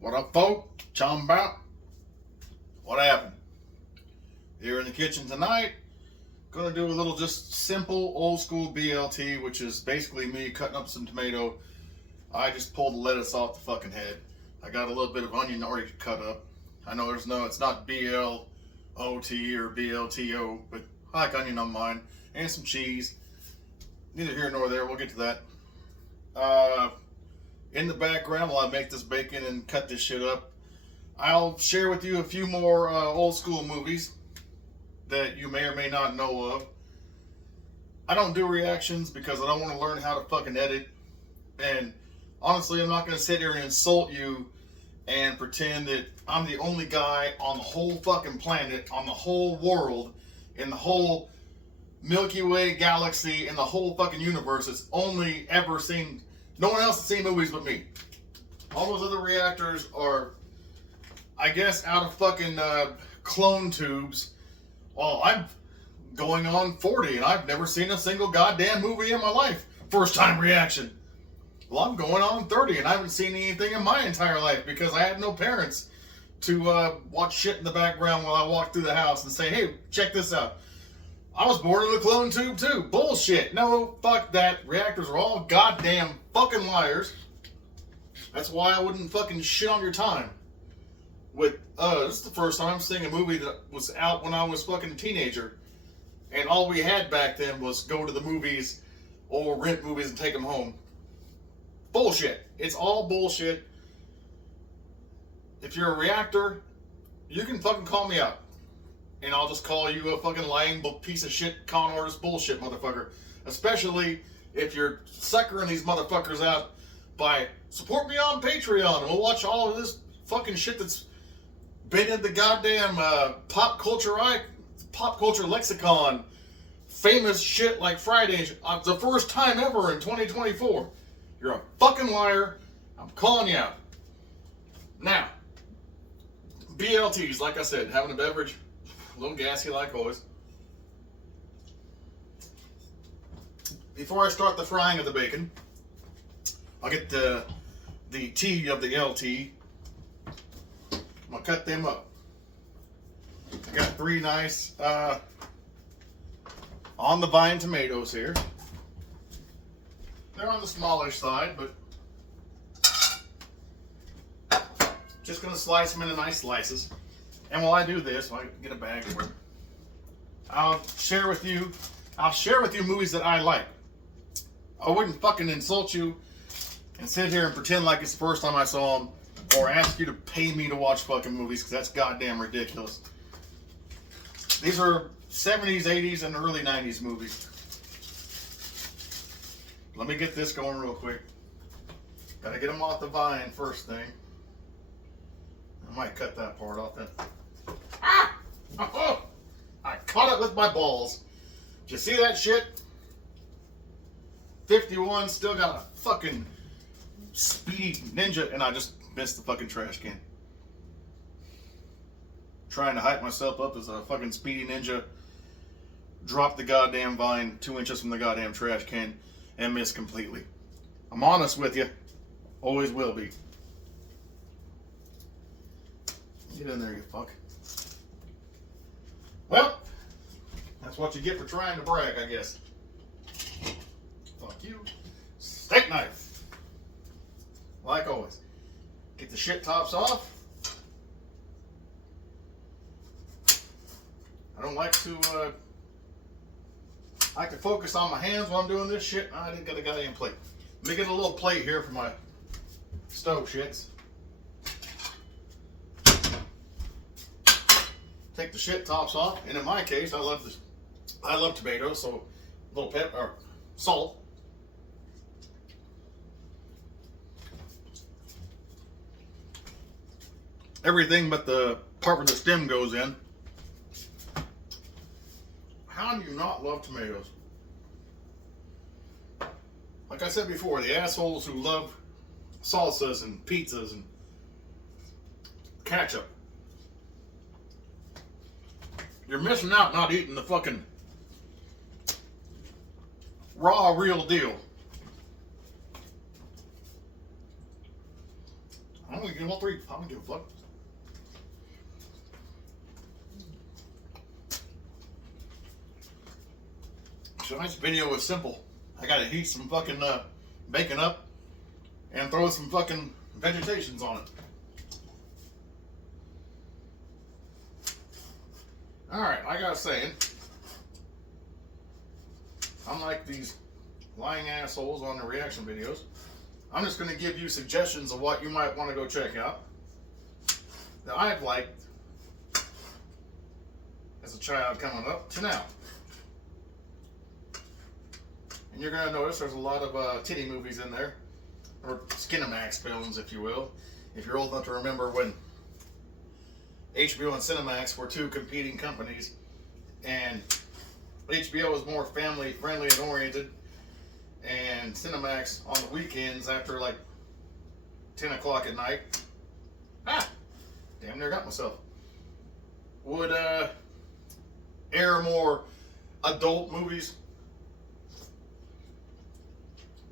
What up, folk? Chum about? What happened? Here in the kitchen tonight. Gonna do a little just simple old school BLT, which is basically me cutting up some tomato. I just pulled the lettuce off the fucking head. I got a little bit of onion already cut up. I know it's not BLOT or BLTO, but I like onion on mine. And some cheese. Neither here nor there, we'll get to that. In the background, while I make this bacon and cut this shit up, I'll share with you a few more old school movies that you may or may not know of. I don't do reactions because I don't want to learn how to fucking edit. And honestly, I'm not going to sit here and insult you and pretend that I'm the only guy on the whole fucking planet, on the whole world, in the whole Milky Way galaxy, in the whole fucking universe that's only ever seen. No one else has seen movies but me. All those other reactors are, I guess, out of fucking clone tubes. Well, I'm going on 40 and I've never seen a single goddamn movie in my life. First time reaction. Well, I'm going on 30 and I haven't seen anything in my entire life because I had no parents to watch shit in the background while I walk through the house and say, hey, check this out. I was born in a clone tube too. Bullshit. No, fuck that. Reactors are all goddamn fucking liars. That's why I wouldn't fucking shit on your time. This is the first time I'm seeing a movie that was out when I was fucking a teenager. And all we had back then was go to the movies or rent movies and take them home. Bullshit. It's all bullshit. If you're a reactor, you can fucking call me out. And I'll just call you a fucking lying piece of shit con artist bullshit motherfucker. Especially if you're suckering these motherfuckers out by support me on Patreon and we'll watch all of this fucking shit that's been in the goddamn pop culture lexicon. Famous shit like Friday. The first time ever in 2024. You're a fucking liar. I'm calling you out. Now, BLTs, like I said, having a beverage. A little gassy like always. Before I start the frying of the bacon, I'll get the T of the LT. I'm going to cut them up. I got 3 nice on the vine tomatoes here. They're on the smallish side, but just going to slice them into nice slices. And while I do this, I'll get a bag of it. I'll share with you movies that I like. I wouldn't fucking insult you and sit here and pretend like it's the first time I saw them or ask you to pay me to watch fucking movies because that's goddamn ridiculous. These are 70s, 80s, and early 90s movies. Let me get this going real quick. Gotta get them off the vine first thing. I might cut that part off then. Ah! Oh! I caught it with my balls. Did you see that shit? 51 still got a fucking speedy ninja, and I just missed the fucking trash can. Trying to hype myself up as a fucking speedy ninja. Dropped the goddamn vine 2 inches from the goddamn trash can and missed completely. I'm honest with you. Always will be. Get in there, you fuck. Well, that's what you get for trying to brag, I guess. Fuck you. Steak knife. Like always. Get the shit tops off. I don't like to focus on my hands while I'm doing this shit. I didn't get a goddamn plate. Let me get a little plate here for my stove shits. Take the shit tops off, and in my case, I love tomatoes, so a little pepper or salt. Everything but the part where the stem goes in. How do you not love tomatoes? Like I said before, the assholes who love salsas and pizzas and ketchup. You're missing out not eating the fucking raw, real deal. I'm gonna give them all three. I don't give a fuck. Tonight's video was simple. I gotta heat some fucking bacon up and throw some fucking vegetations on it. Alright, like I was saying, unlike these lying assholes on the reaction videos, I'm just going to give you suggestions of what you might want to go check out that I've liked as a child coming up to now. And you're going to notice there's a lot of titty movies in there, or Skinamax films, if you will. If you're old enough to remember when HBO and Cinemax were two competing companies, and HBO was more family friendly and oriented, and Cinemax on the weekends after like 10 o'clock at night, damn near got myself, would air more adult movies,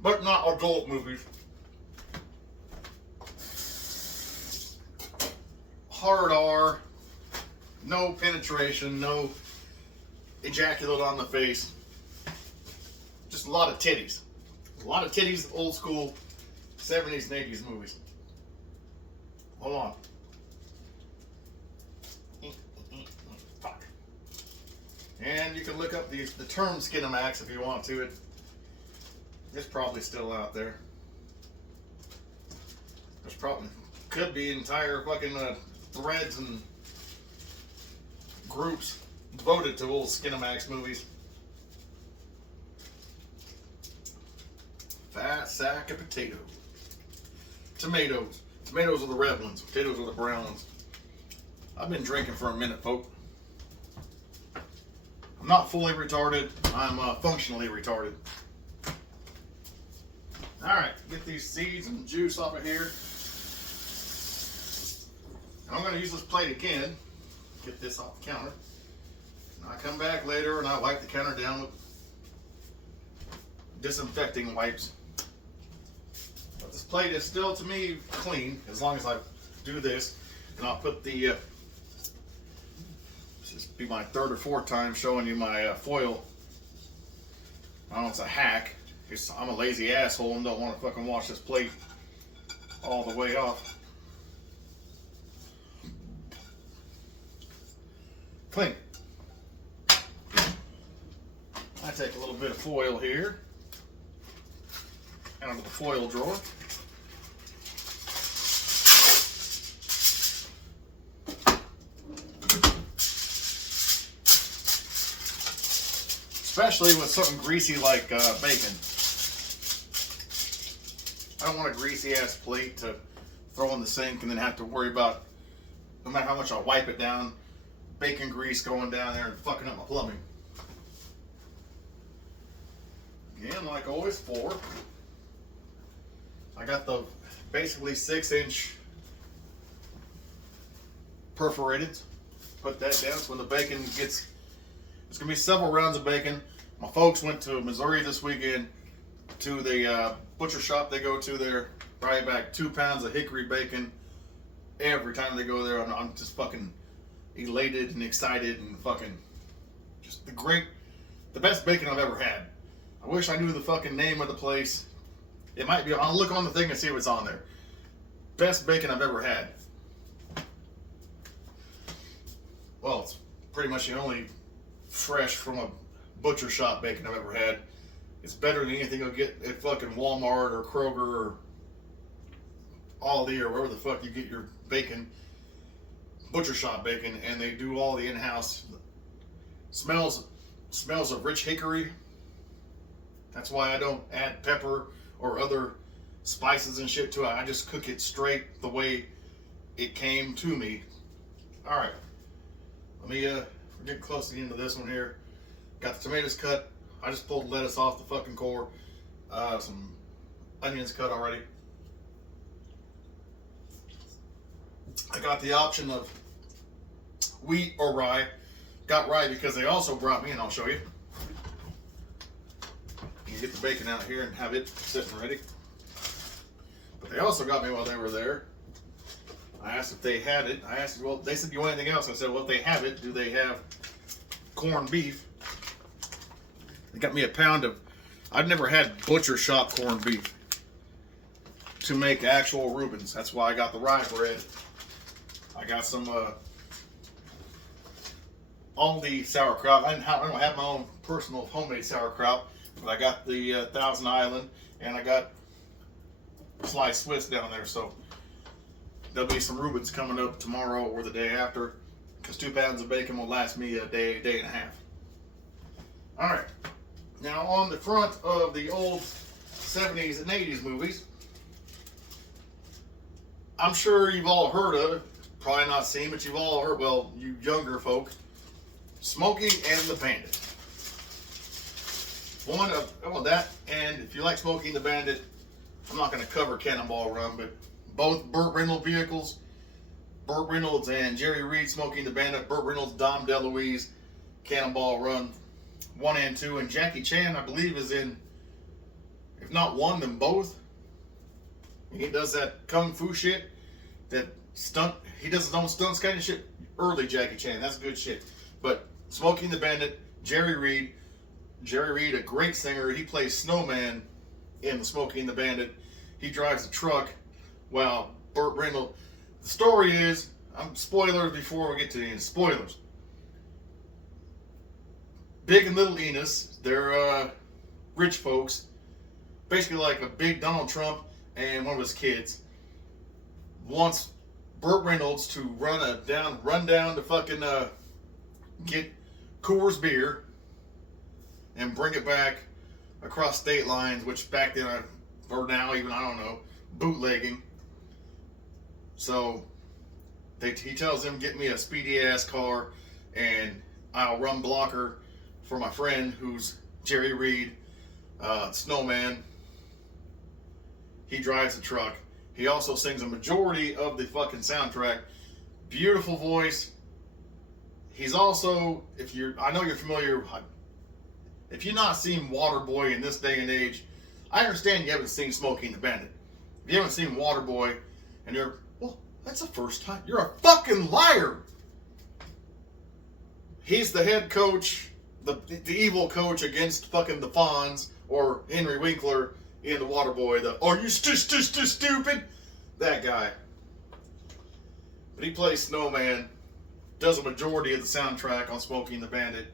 but not adult movies. Hard R, no penetration, no ejaculate on the face, just a lot of titties. A lot of titties, old school 70s and 80s movies. Hold on. Fuck. And you can look up the term Skinamax if you want to. It's probably still out there. There's probably could be entire fucking threads and groups devoted to old Skinamax movies. Fat sack of potatoes. Tomatoes. Tomatoes are the red ones. Potatoes are the brown ones. I've been drinking for a minute, folk. I'm not fully retarded. I'm functionally retarded. Alright, get these seeds and juice off of here. And I'm going to use this plate again. Get this off the counter. And I come back later and I wipe the counter down with disinfecting wipes. But this plate is still, to me, clean as long as I do this. And I'll put the, this will be my third or fourth time showing you my foil. I know it's a hack, because I'm a lazy asshole and don't want to fucking wash this plate all the way off. Clean. I take a little bit of foil here out of the foil drawer. Especially with something greasy like bacon. I don't want a greasy ass plate to throw in the sink and then have to worry about, no matter how much I wipe it down, bacon grease going down there and fucking up my plumbing. Again, like always, I got the basically 6-inch perforated. Put that down so when the bacon gets, there's going to be several rounds of bacon. My folks went to Missouri this weekend to the butcher shop they go to there. Probably back 2 pounds of hickory bacon every time they go there. I'm just fucking elated and excited and fucking just the best bacon I've ever had. I wish I knew the fucking name of the place. It might be, I'll look on the thing and see what's on there. Best bacon I've ever had. Well, it's pretty much the only fresh from a butcher shop bacon I've ever had. It's better than anything you'll get at fucking Walmart or Kroger or Aldi or wherever the fuck you get your bacon. Butcher shop bacon, and they do all the in-house. Smells of rich hickory. That's why I don't add pepper or other spices and shit to it. I just cook it straight the way it came to me. All right, let me get close to the end of this one here. Got the tomatoes cut. I just pulled lettuce off the fucking core. Some onions cut already. I got the option of wheat or rye. Got rye because they also brought me, and I'll show you. You get the bacon out here and have it sitting ready. But they also got me while they were there I asked if they had it. I asked, well, they said, you want anything else? I said, well, if they have it, do they have corned beef? They got me a pound of, I've never had butcher shop corned beef to make actual Reubens. That's why I got the rye bread. I got some Aldi sauerkraut. I don't have my own personal homemade sauerkraut, but I got the Thousand Island, and I got sliced Swiss down there. So there'll be some Reubens coming up tomorrow or the day after, because 2 pounds of bacon will last me a day and a half. All right. Now on the front of the old 70s and 80s movies, I'm sure you've all heard of it. Probably not seen, but you've all heard, well, you younger folk, Smokey and the Bandit. One of, well, that, and if you like Smokey and the Bandit, I'm not going to cover Cannonball Run, but both Burt Reynolds vehicles, Burt Reynolds and Jerry Reed, Smokey and the Bandit, Burt Reynolds, Dom DeLuise, Cannonball Run 1 and 2, and Jackie Chan, I believe, is in, if not one, then both. He does that kung fu shit, that stunt, he does his own stunts kind of shit. Early Jackie Chan, that's good shit. But Smokey and the Bandit, Jerry Reed, a great singer, he plays Snowman in the Smokey and the Bandit. He drives a truck while Burt Reynolds, the story is, spoilers before we get to the end, spoilers. Big and Little Enos, they're rich folks, basically like a big Donald Trump and one of his kids, wants Burt Reynolds to run down to fucking get Coors beer and bring it back across state lines, which back then, or now even, I don't know, bootlegging. So he tells him, get me a speedy ass car and I'll run blocker for my friend who's Jerry Reed, Snowman. He drives the truck. He also sings a majority of the fucking soundtrack. Beautiful voice. He's also, I know you're familiar, if you've not seen Waterboy in this day and age, I understand you haven't seen Smokey and the Bandit. If you haven't seen Waterboy, and you're, well, that's the first time. You're a fucking liar. He's the head coach, the evil coach against fucking the Fonz, or Henry Winkler in the Waterboy. Are you stupid? That guy. But he plays Snowman, does a majority of the soundtrack on Smokey and the Bandit.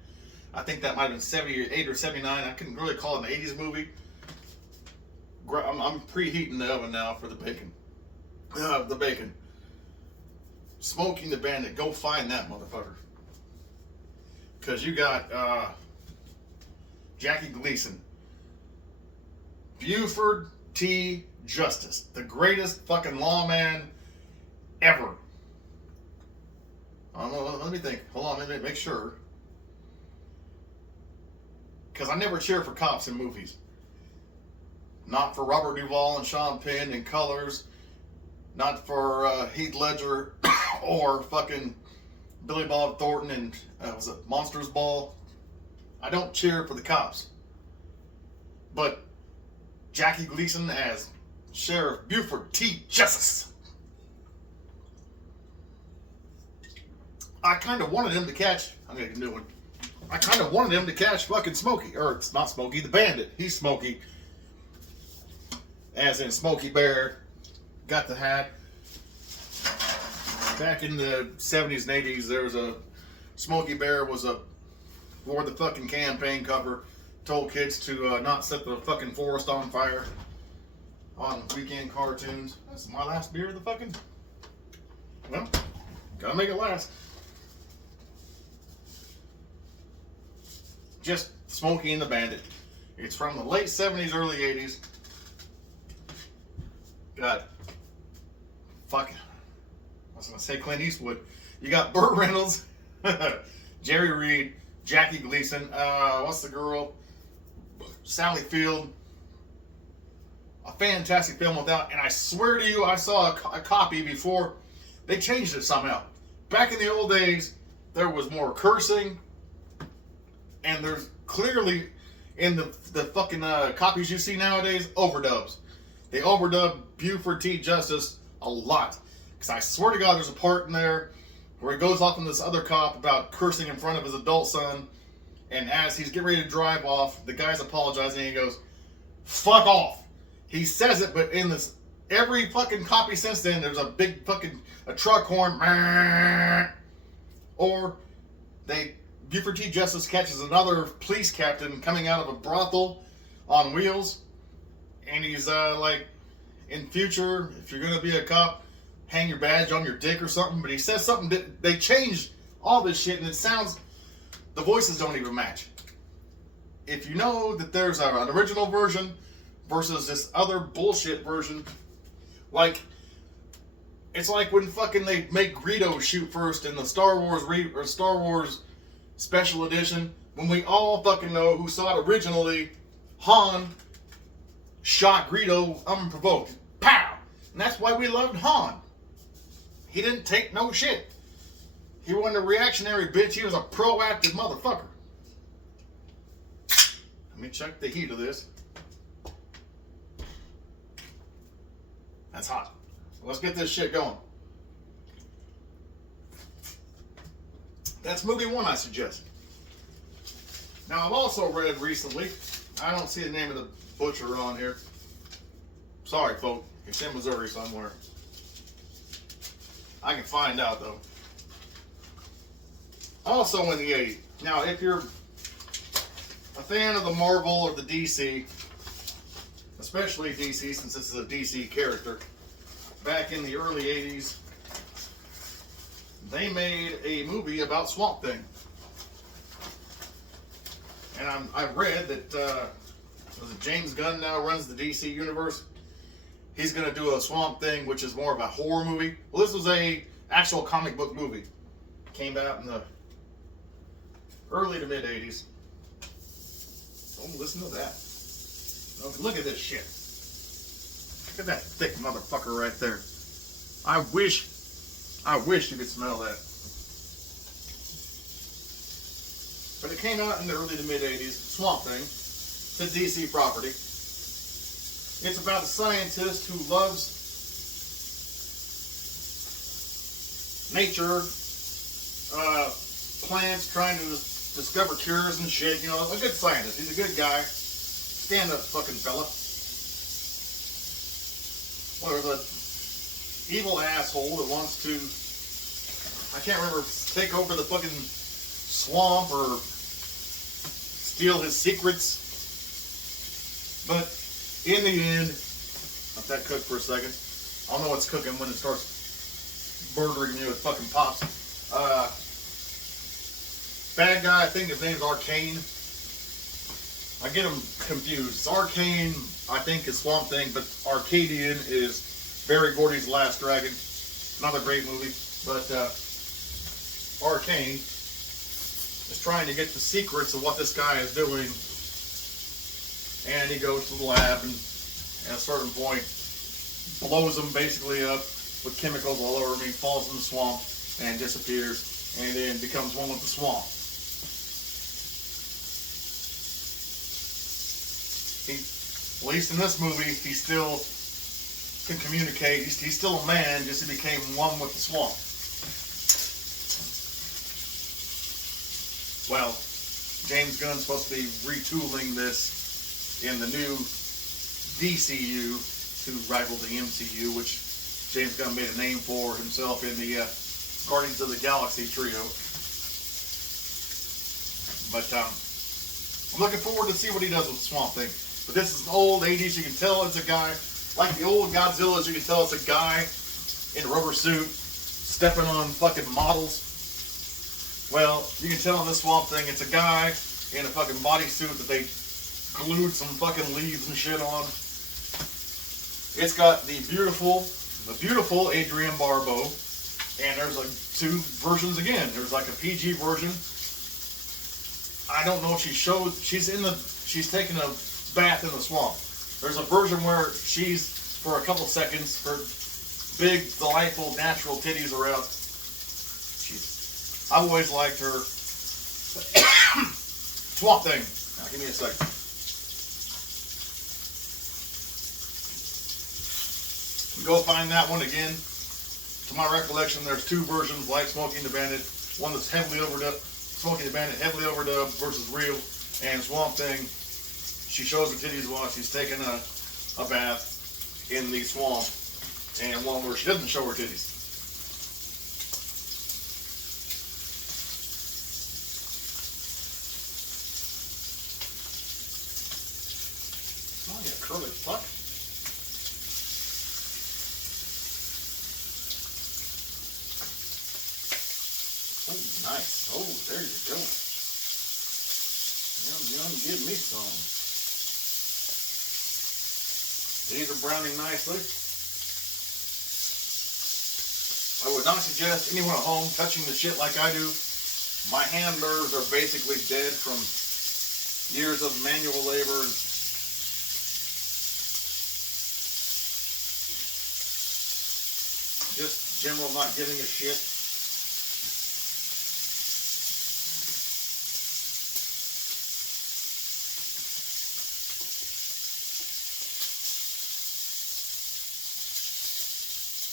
I think that might have been 78 or 79. I couldn't really call it an 80s movie. I'm preheating the oven now for the bacon. The bacon. Smokey and the Bandit. Go find that motherfucker. Because you got Jackie Gleason. Buford T. Justice. The greatest fucking lawman ever. I don't know, let me think. Hold on, let me make sure. Because I never cheer for cops in movies. Not for Robert Duvall and Sean Penn in Colors. Not for Heath Ledger or fucking Billy Bob Thornton and was it Monsters Ball? I don't cheer for the cops. But Jackie Gleason as Sheriff Buford T. Justice. I kind of wanted him to catch, I'm going to get a new one. I kind of wanted him to catch fucking Smokey, or it's not Smokey, the Bandit. He's Smokey. As in Smokey Bear. Got the hat. Back in the 70s and 80s, there was a Smokey Bear wore the fucking campaign cover, told kids to not set the fucking forest on fire on weekend cartoons. That's my last beer of the fucking, well, gotta make it last. Just Smokey and the Bandit. It's from the late 70s, early 80s. Got fucking, I was gonna say Clint Eastwood. You got Burt Reynolds, Jerry Reed, Jackie Gleason, what's the girl? Sally Field. A fantastic film without, and I swear to you, I saw a copy before. They changed it somehow. Back in the old days, there was more cursing, and there's clearly in the fucking copies you see nowadays, overdubs. They overdub Buford T. Justice a lot. Because I swear to God, there's a part in there where he goes off on this other cop about cursing in front of his adult son. And as he's getting ready to drive off, the guy's apologizing and he goes, "Fuck off." He says it, but in this, every fucking copy since then, there's a big fucking, a truck horn. Or Buford T. Justice catches another police captain coming out of a brothel on wheels. And he's like, in future, if you're going to be a cop, hang your badge on your dick or something. But he says something that they changed all this shit, and it sounds, the voices don't even match. If you know that there's an original version versus this other bullshit version, like, it's like when fucking they make Greedo shoot first in the Star Wars Special Edition, when we all fucking know who saw it originally, Han shot Greedo unprovoked. Pow! And that's why we loved Han. He didn't take no shit. He wasn't a reactionary bitch. He was a proactive motherfucker. Let me check the heat of this. That's hot. So let's get this shit going. That's movie one I suggest. Now, I've also read recently, I don't see the name of the butcher on here. Sorry, folks. It's in Missouri somewhere. I can find out, though. Also in the 80s. Now, if you're a fan of the Marvel or the DC, especially DC, since this is a DC character, back in the early 80s, they made a movie about Swamp Thing. And I've read that James Gunn now runs the DC universe. He's going to do a Swamp Thing, which is more of a horror movie. Well, this was a actual comic book movie. Came out in the early to mid 80s. Oh, listen to that. Oh, look at this shit. Look at that thick motherfucker right there. I wish you could smell that. But it came out in the early to mid 80s. Swamp Thing. It's a DC property. It's about a scientist who loves nature, plants, trying to discover cures and shit. You know, a good scientist. He's a good guy. Stand up, fucking fella. Well, there's a evil asshole that wants to, I can't remember, take over the fucking swamp or steal his secrets. But in the end, let that cook for a second. I'll know it's cooking when it starts murdering me with fucking pops. Bad guy, I think his name's Arcane. I get him confused. Arcane, I think, is Swamp Thing, but Arcadian is Barry Gordy's Last Dragon. Another great movie. But Arcane is trying to get the secrets of what this guy is doing. And he goes to the lab and at a certain point blows him basically up with chemicals all over him. He falls in the swamp and disappears and then becomes one with the swamp. At least in this movie, he still can communicate. He's still a man, just he became one with the swamp. Well, James Gunn's supposed to be retooling this in the new DCU to rival the MCU, which James Gunn made a name for himself in the Guardians of the Galaxy trio. But I'm looking forward to see what he does with Swamp Thing. But this is old 80s. You can tell it's a guy, like the old Godzillas, you can tell it's a guy in a rubber suit stepping on fucking models. Well, you can tell in this Swamp Thing it's a guy in a fucking bodysuit that they glued some fucking leaves and shit on. It's got the beautiful Adrienne Barbeau, and there's like two versions again. There's like a PG version. I don't know if she's taking a bath in the swamp. There's a version where she's, for a couple seconds, her big, delightful, natural titties are out. I've always liked her. Swamp Thing. Now, give me a second. Go find that one again. To my recollection, there's two versions, like Smokey and the Bandit. One that's heavily overdubbed, Smokey and the Bandit heavily overdubbed versus real, and Swamp Thing, she shows her titties while she's taking a bath in the swamp, and one where she doesn't show her titties. Oh, yeah, curly fuck. Oh, nice. Oh, there you go. Yum, yum, give me some. These are browning nicely. I would not suggest anyone at home touching the shit like I do. My hand nerves are basically dead from years of manual labor. Just general not giving a shit.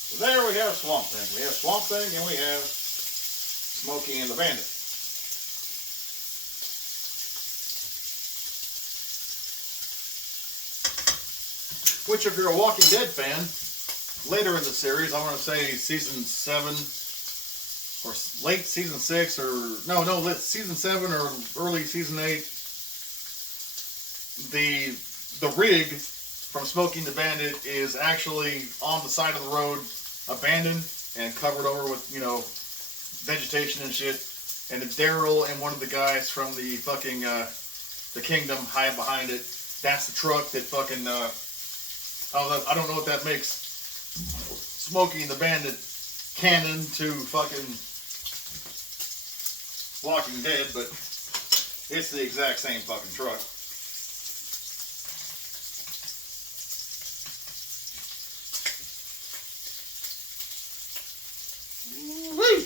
So there we have Swamp Thing. We have Swamp Thing and we have Smokey and the Bandit. Which, if you're a Walking Dead fan, later in the series, I want to say season 7 or late season 6 or no, season 7 or early season 8, the rig from Smokey and the Bandit is actually on the side of the road, abandoned and covered over with, you know, vegetation and shit. And Daryl and one of the guys from the fucking the Kingdom hide behind it. That's the truck that fucking I don't know what that makes Smokey and the Bandit canon to fucking Walking Dead, but it's the exact same fucking truck. Woo!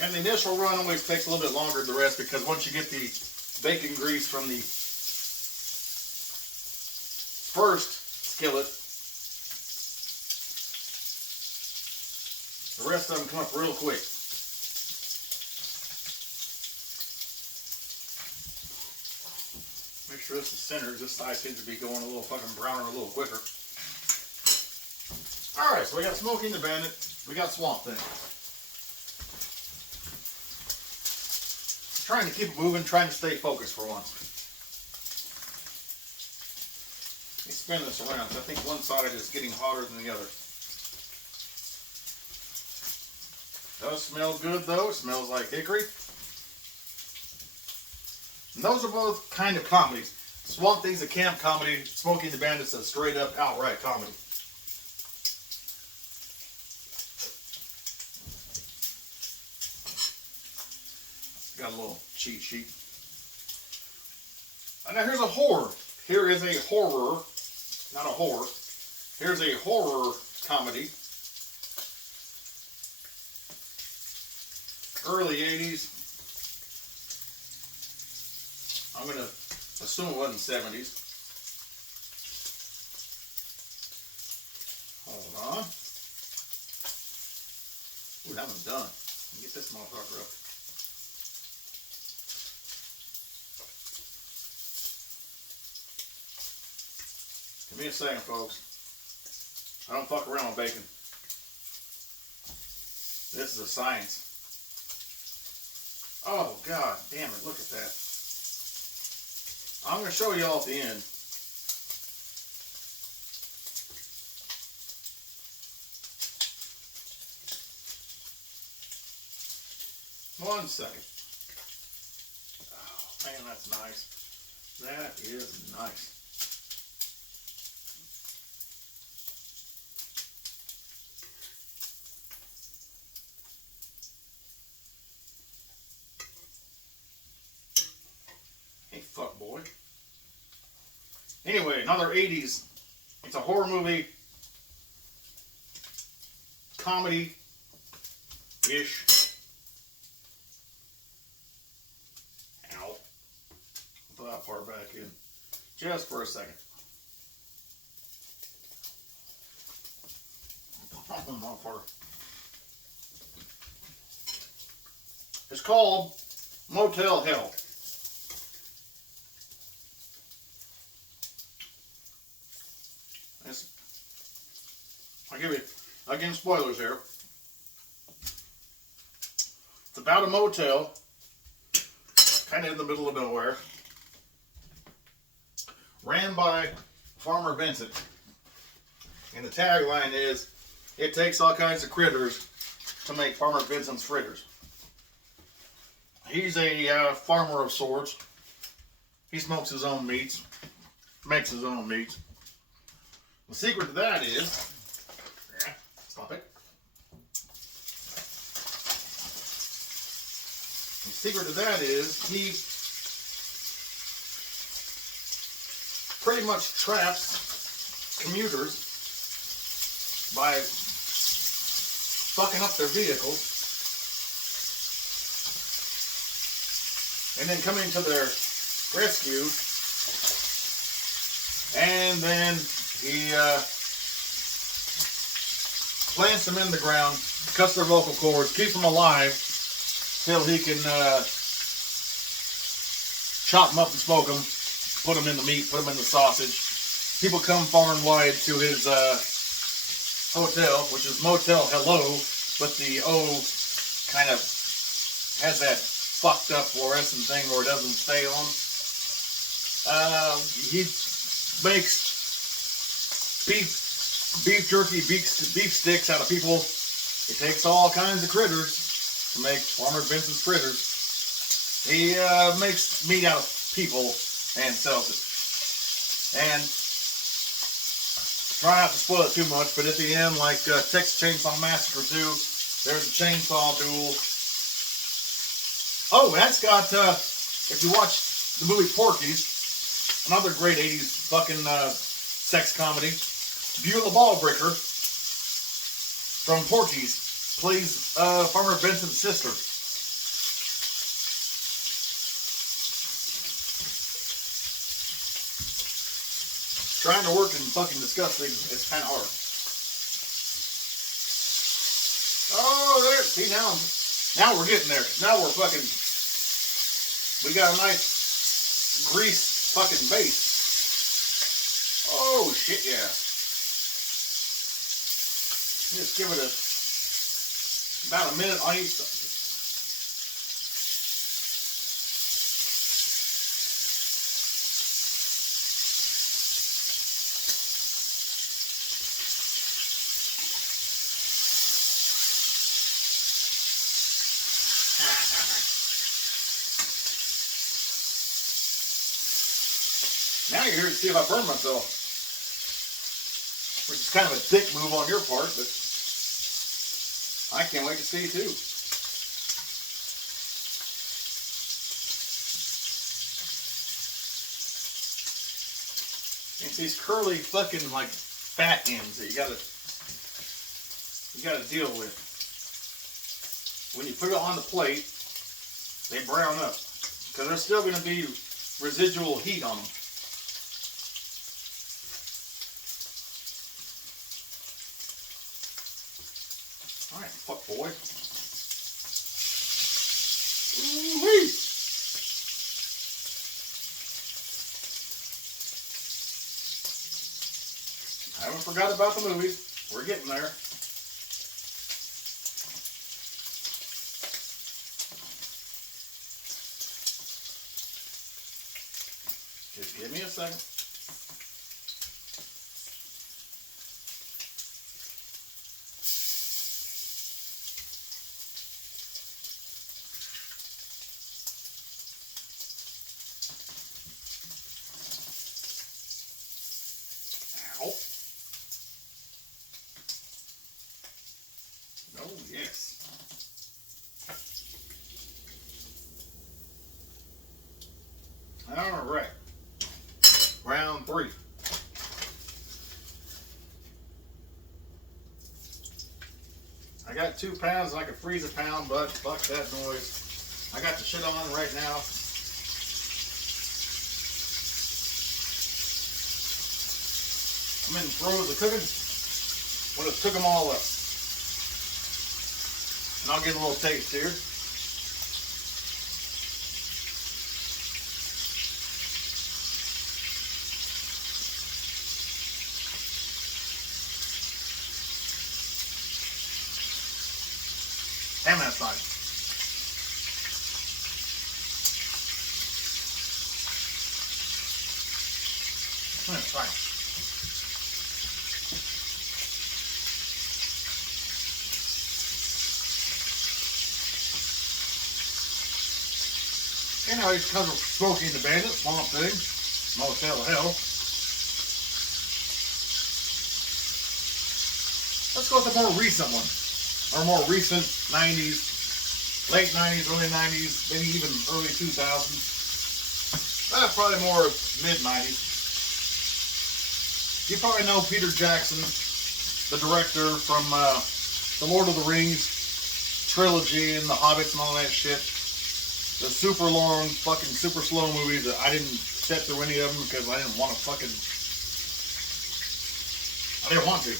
And the initial run always takes a little bit longer than the rest, because once you get the bacon grease from the first skillet, the rest of them come up real quick. Make sure this is centered. This side seems to be going a little fucking browner a little quicker. Alright, so we got Smokey and the Bandit. We got Swamp Thing. Trying to keep it moving, trying to stay focused for once. Let me spin this around, because I think one side is getting hotter than the other. Does smell good though. It smells like hickory. And those are both kind of comedies. Swamp Thing's a camp comedy. Smokey and the Bandit's a straight up outright comedy. Got a little cheat sheet. And now here's a horror. Here is a horror, not a horror. Here's a horror comedy. Early 80s. I'm going to assume it wasn't 70s. Hold on. Ooh, that one's done. Get this motherfucker up. Give me a second, folks. I don't fuck around with bacon. This is a science. Oh, god damn it. Look at that. I'm going to show you all at the end. One second. Oh, man, that's nice. That is nice. Fuck boy. Anyway, another 80s. It's a horror movie. Comedy-ish. Ow. Put that part back in. just for a second. It's called Motel Hell. I'll give you, again, spoilers here. It's about a motel, kind of in the middle of nowhere, ran by Farmer Vincent. And the tagline is, it takes all kinds of critters to make Farmer Vincent's fritters. He's a farmer of sorts. He smokes his own meats, makes his own meats. The secret to that is, stop it. The secret to that is he pretty much traps commuters by fucking up their vehicles and then coming to their rescue, and then he plants them in the ground, cuts their vocal cords, keeps them alive till he can chop them up and smoke them, put them in the meat, put them in the sausage. People come far and wide to his hotel, which is Motel Hello, but the O kind of has that fucked up fluorescent thing where it doesn't stay on. He makes beef jerky, beef sticks out of people. It takes all kinds of critters to make Farmer Vincent's fritters. He makes meat out of people and sells it. And try not to spoil it too much, but at the end, like Texas Chainsaw Massacre 2, there's a chainsaw duel. Oh, that's got, if you watch the movie Porky's, another great 80s fucking sex comedy, Beulah Ballbricker from Porky's plays Farmer Vincent's sister. Trying to work in fucking disgusting, it's kind of hard. Oh, there, see now we're getting there. Now we're fucking, we got a nice grease fucking base. Oh shit, yeah. Just give it about a minute on each side. Now you're here to see if I burn myself. Which is kind of a dick move on your part, but I can't wait to see too. It's these curly fucking like fat ends that you gotta deal with. When you put it on the plate, they brown up because there's still going to be residual heat on them. Alright, fuck boy. Ooh-wee. I haven't forgot about the movies. We're getting there. Just give me a second. Ow. Oh, yes. All right. Round 3. I got 2 pounds and I can freeze a pound, but fuck that noise. I got the shit on right now. I'm in the throes of cooking. We'll just cook them all up. And I'll give a little taste here. Damn, that's nice. That's right. Anyway, because of Smokey and the Bandit, Swamp Thing, Motel Hell. Let's go with a more recent one. Or more recent 90s, late 90s, early 90s, maybe even early 2000s. Probably more mid 90s. You probably know Peter Jackson, the director from the Lord of the Rings trilogy and the Hobbits and all that shit. The super long, fucking super slow movies that I didn't sit through any of them because I didn't want to fucking... I didn't want to.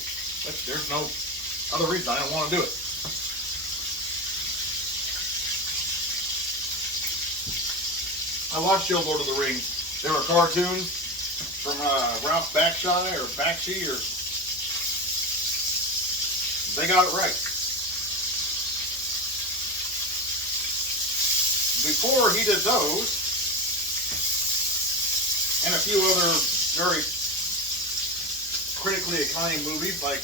There's no other reason I didn't want to do it. I watched the old Lord of the Rings. They were cartoons from Ralph Bakshi or Bakshi, or they got it right. Before he did those, and a few other very critically acclaimed movies like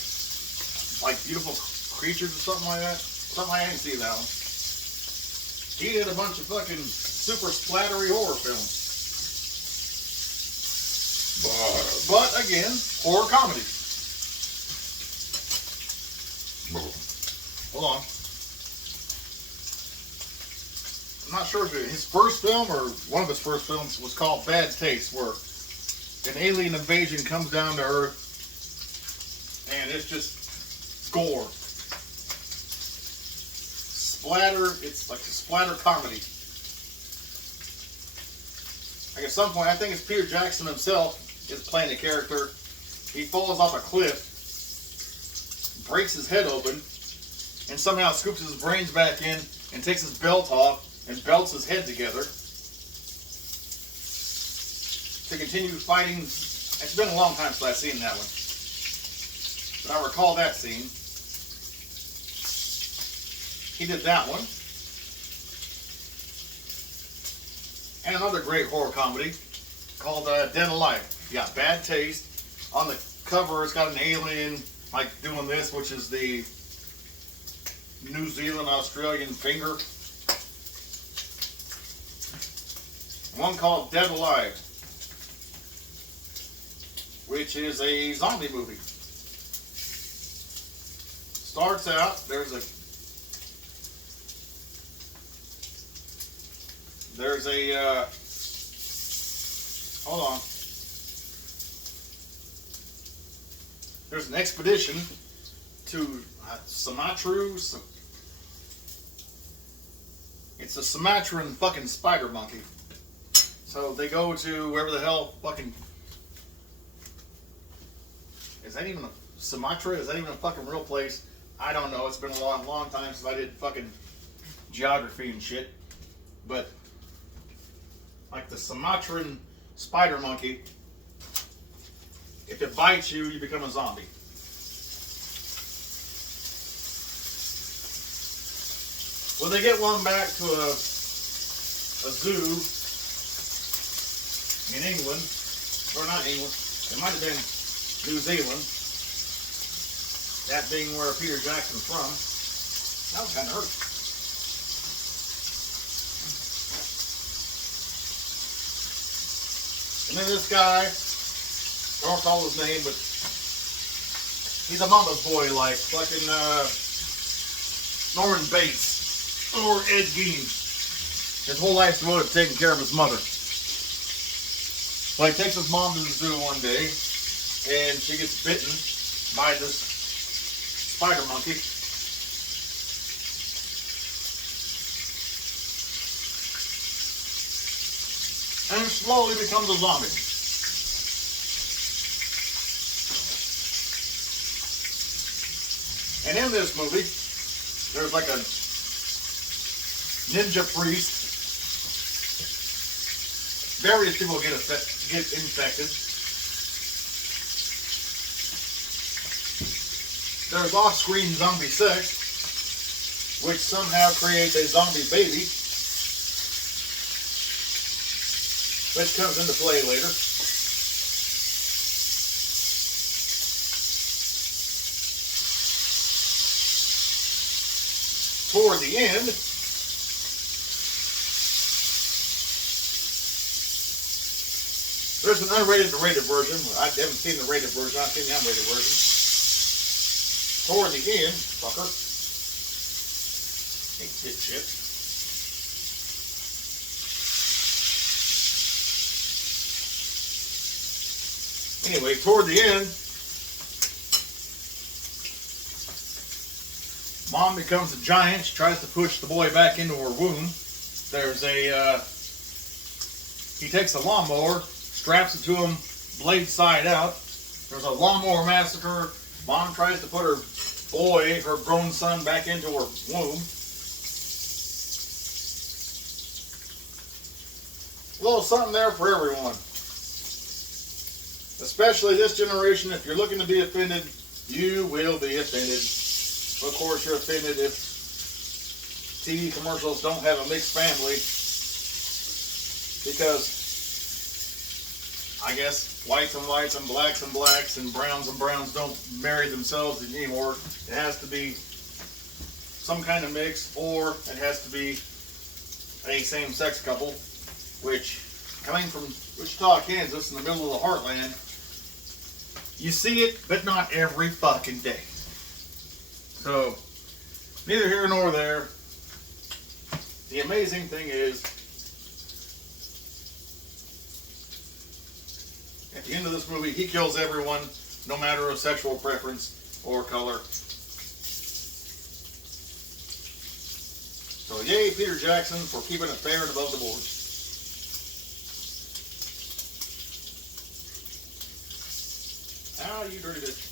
Beautiful Creatures or something like that. Something I didn't see that one. He did a bunch of fucking super splattery horror films. But again, horror comedies. Hold on. I'm not sure if his first film or one of his first films was called Bad Taste, where an alien invasion comes down to Earth and it's just gore. Splatter, it's like a splatter comedy. Like at some point, I think it's Peter Jackson himself is playing a character. He falls off a cliff, breaks his head open, and somehow scoops his brains back in and takes his belt off and belts his head together to continue fighting. It's been a long time since I've seen that one, but I recall that scene. He did that one. And another great horror comedy called Dead Alive. You got Bad Taste. On the cover, it's got an alien like doing this, which is the New Zealand Australian finger. One called Dead Alive, which is a zombie movie. Starts out, there's a hold on. There's an expedition to Sumatra. It's a Sumatran fucking spider monkey. So they go to wherever the hell fucking... Is that even a... Sumatra? Is that even a fucking real place? I don't know. It's been a long, long time since I did fucking geography and shit. But... like the Sumatran spider monkey, if it bites you, you become a zombie. Well, they get one back to a zoo in England, or not England, it might have been New Zealand, that being where Peter Jackson's from. That was kind of hurt. And then this guy, I don't recall his name, but he's a mama's boy like fucking Norman Bates or Ed Gein. His whole life's devoted to taking care of his mother. Well, he takes his mom to the zoo one day, and she gets bitten by this spider monkey. And slowly becomes a zombie. in this movie, there's like a ninja priest. Various people get infected. There's off-screen zombie sex, which somehow creates a zombie baby, which comes into play later. Toward the end, there's an unrated and rated version. I haven't seen the rated version. I've seen the unrated version. Toward the end, fucker. Ain't shit. Anyway, toward the end, Mom becomes a giant. She tries to push the boy back into her womb. There's a, he takes a lawnmower, straps it to him, blade side out. There's a lawnmower massacre. Mom tries to put her boy, her grown son, back into her womb. A little something there for everyone. Especially this generation, if you're looking to be offended, you will be offended. Of course, you're offended if TV commercials don't have a mixed family, because I guess whites and whites and blacks and browns don't marry themselves anymore. It has to be some kind of mix, or it has to be a same-sex couple, which, coming from Wichita, Kansas, in the middle of the heartland, you see it, but not every fucking day. So, neither here nor there. The amazing thing is, at the end of this movie, he kills everyone, no matter of sexual preference or color. So, yay, Peter Jackson, for keeping it fair and above the board. Ah, you dirty bitch.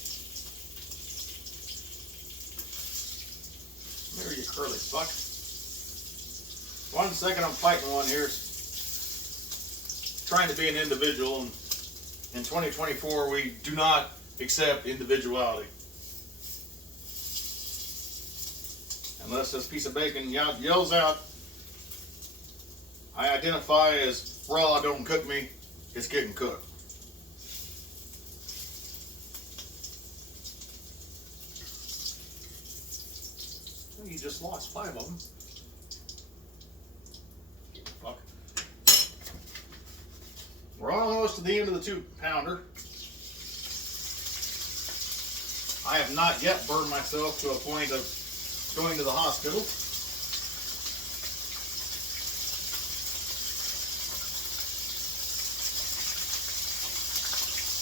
There, you curly fuck. 1 second, I'm fighting one here. Trying to be an individual. And in 2024, we do not accept individuality. Unless this piece of bacon yells out, I identify as raw, don't cook me, it's getting cooked. You just lost 5 of them. Fuck. We're almost to the end of the 2-pounder. I have not yet burned myself to a point of going to the hospital.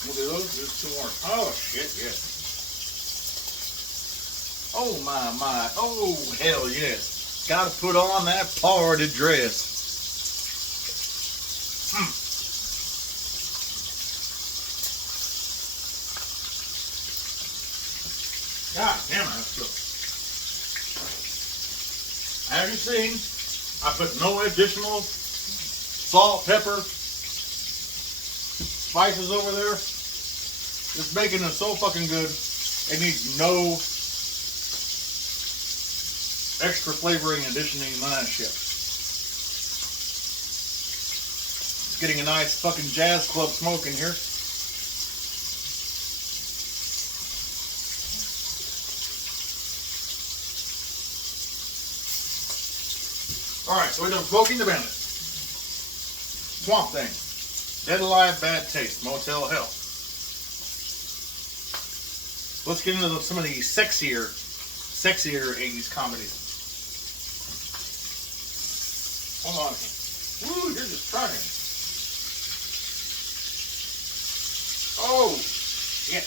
We'll do those. There's 2 more. Oh shit, yes. Oh my, oh hell yes. Gotta put on that party dress. God damn it, that's good. Have you seen? I put no additional salt, pepper, spices over there. This bacon is so fucking good. It needs no extra flavoring, additioning, none of that shit. It's getting a nice fucking jazz club smoke in here. Alright, so we're done smoking the bandit. Swamp Thing. Dead Alive, Bad Taste, Motel Hell. Let's get into some of the sexier 80s comedies. Hold on. Woo, you're just trying. Oh, shit.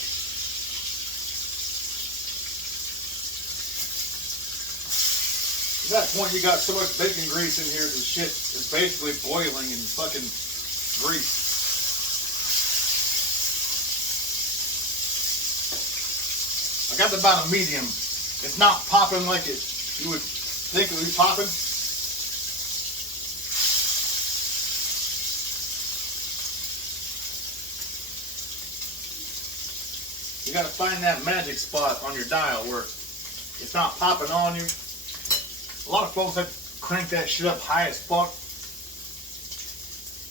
At that point, you got so much bacon grease in here, the shit is basically boiling in fucking grease. I got about a medium It's not popping like you would think it would be popping. You gotta find that magic spot on your dial where it's not popping on you. A lot of folks have cranked that shit up high as fuck.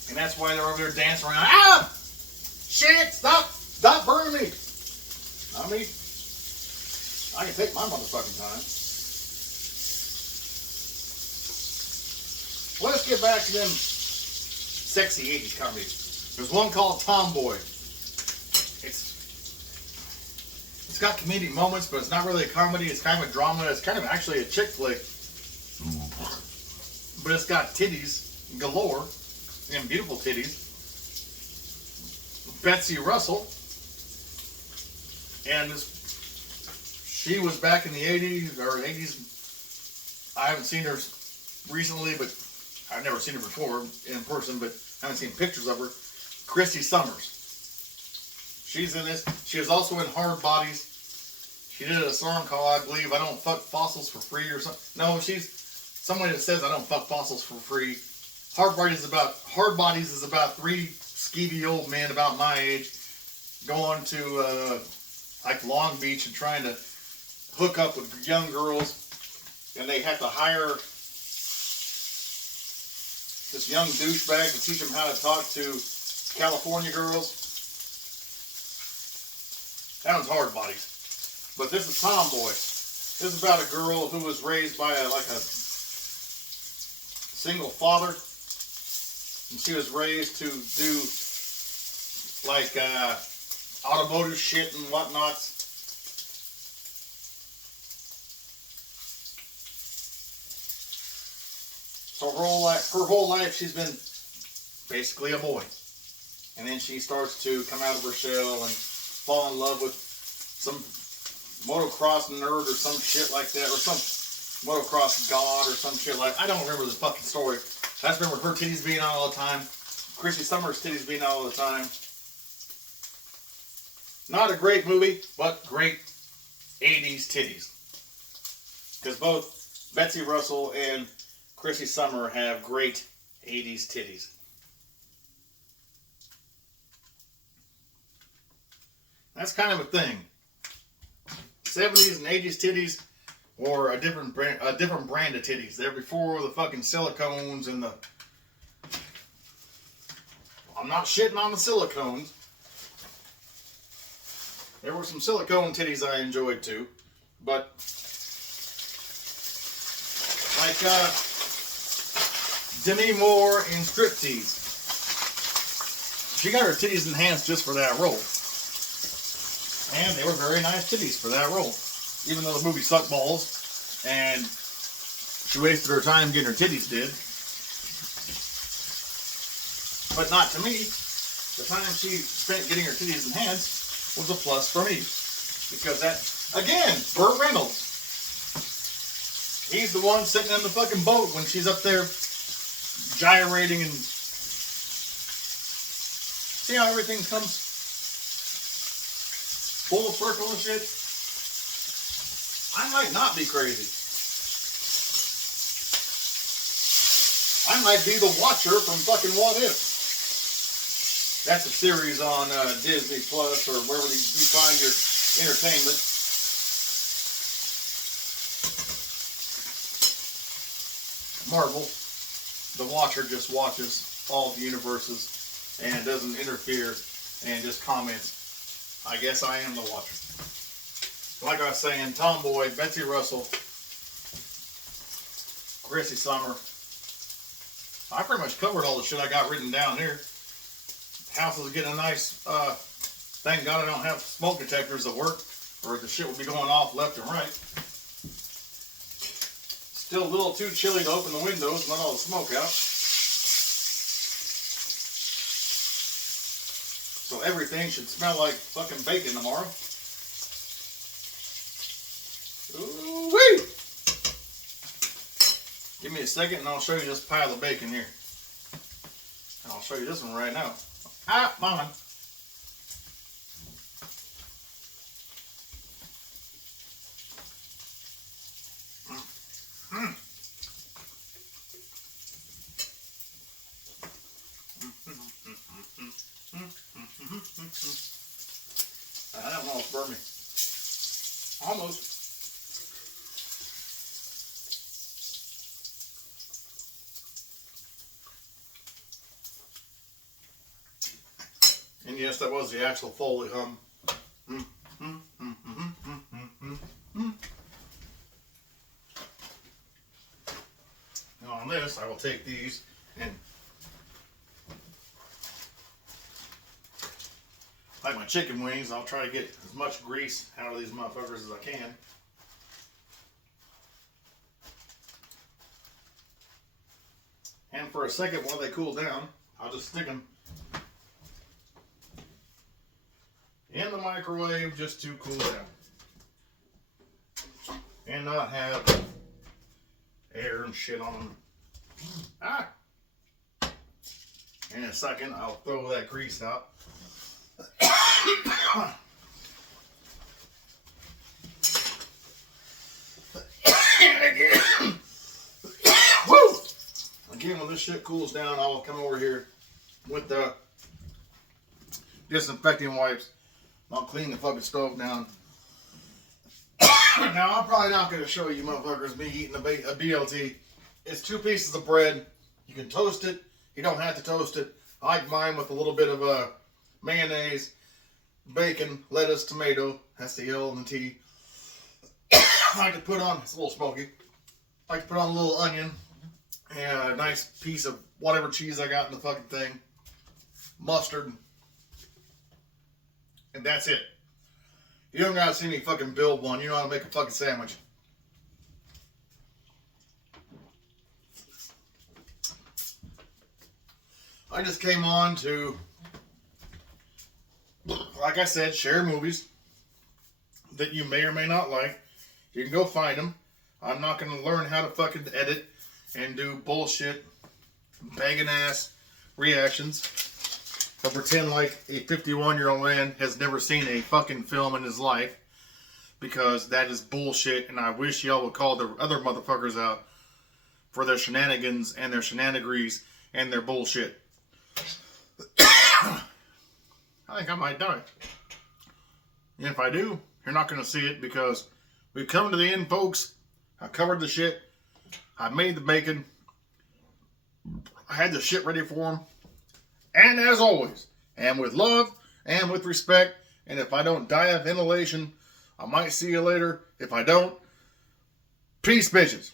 And that's why they're over there dancing around. Ah! Shit! Stop burning me! Not me. I can take my motherfucking time. Let's get back to them sexy 80s comedies. There's one called Tomboy. It's got comedic moments, but it's not really a comedy. It's kind of a drama. It's kind of actually a chick flick. But it's got titties galore and beautiful titties. Betsy Russell. And she was back in the 80s or 80s. I haven't seen her recently, but I've never seen her before in person, but I haven't seen pictures of her. Christy Summers. She's in this. She was also in Hard Bodies. She did a song called, I believe, I Don't Fuck Fossils for Free or something. No, she's somebody that says I don't fuck fossils for free. Hard Bodies is about three skeevy old men about my age going to like Long Beach and trying to hook up with young girls, and they have to hire this young douchebag to teach them how to talk to California girls. That one's Hard Bodies. But this is Tomboy. This is about a girl who was raised by a single father. And she was raised to do like automotive shit and whatnot. So her whole life she's been basically a boy. And then she starts to come out of her shell and fall in love with some motocross nerd or some shit like that, or some motocross god or some shit like. I don't remember the fucking story. I just remember her titties being out all the time. Chrissy Summers' titties being out all the time. Not a great movie, but great 80s titties. Because both Betsy Russell and Chrissy Summer have great 80s titties. That's kind of a thing. 70s and 80s titties were a different brand of titties. They're before the fucking silicones and the. I'm not shitting on the silicones. There were some silicone titties I enjoyed too, but like Demi Moore in Striptease. She got her titties enhanced just for that role. And they were very nice titties for that role. Even though the movie sucked balls and she wasted her time getting her titties did. But not to me. The time she spent getting her titties enhanced was a plus for me. Because that, again, Burt Reynolds. He's the one sitting in the fucking boat when she's up there gyrating and see how everything comes full circle and shit. I might not be crazy. I might be the Watcher from fucking What If. That's a series on Disney Plus or wherever you find your entertainment. Marvel. The Watcher just watches all the universes and doesn't interfere and just comments. I guess I am the Watcher. Like I was saying, Tomboy, Betsy Russell, Chrissy Summer. I pretty much covered all the shit I got written down here. House is getting a nice, thank God I don't have smoke detectors at work, or the shit would be going off left and right. Still a little too chilly to open the windows and let all the smoke out. So everything should smell like fucking bacon tomorrow. Ooh-wee! Give me a second and I'll show you this pile of bacon here. And I'll show you this one right now. Ah, mine. That one almost burned me. Almost. And yes, that was the actual Foley hum. Now on this, I will take these and, like my chicken wings, I'll try to get as much grease out of these motherfuckers as I can. And for a second while they cool down, I'll just stick them in the microwave just to cool down. And not have air and shit on them. Ah! In a second, I'll throw that grease out. Woo! Again, when this shit cools down, I will come over here with the disinfecting wipes. I'll clean the fucking stove down. Now, I'm probably not going to show you motherfuckers me eating a BLT. It's 2 pieces of bread. You can toast it. You don't have to toast it. I like mine with a little bit of mayonnaise, bacon, lettuce, tomato. That's the L and the T. I like to put on, it's a little smoky. I like to put on a little onion and a nice piece of whatever cheese I got in the fucking thing. Mustard. And that's it. You don't gotta see me fucking build one. You know how to make a fucking sandwich. I just came on to, like I said, share movies that you may or may not like. You can go find them. I'm not going to learn how to fucking edit and do bullshit, begging ass reactions. Or pretend like a 51-year-old man has never seen a fucking film in his life. Because that is bullshit, and I wish y'all would call the other motherfuckers out for their shenanigans and their shenanigans and their bullshit. I think I might die. And if I do, you're not going to see it because we've come to the end, folks. I covered the shit. I made the bacon. I had the shit ready for them. And as always, and with love, and with respect, and if I don't die of inhalation, I might see you later. If I don't, peace, bitches.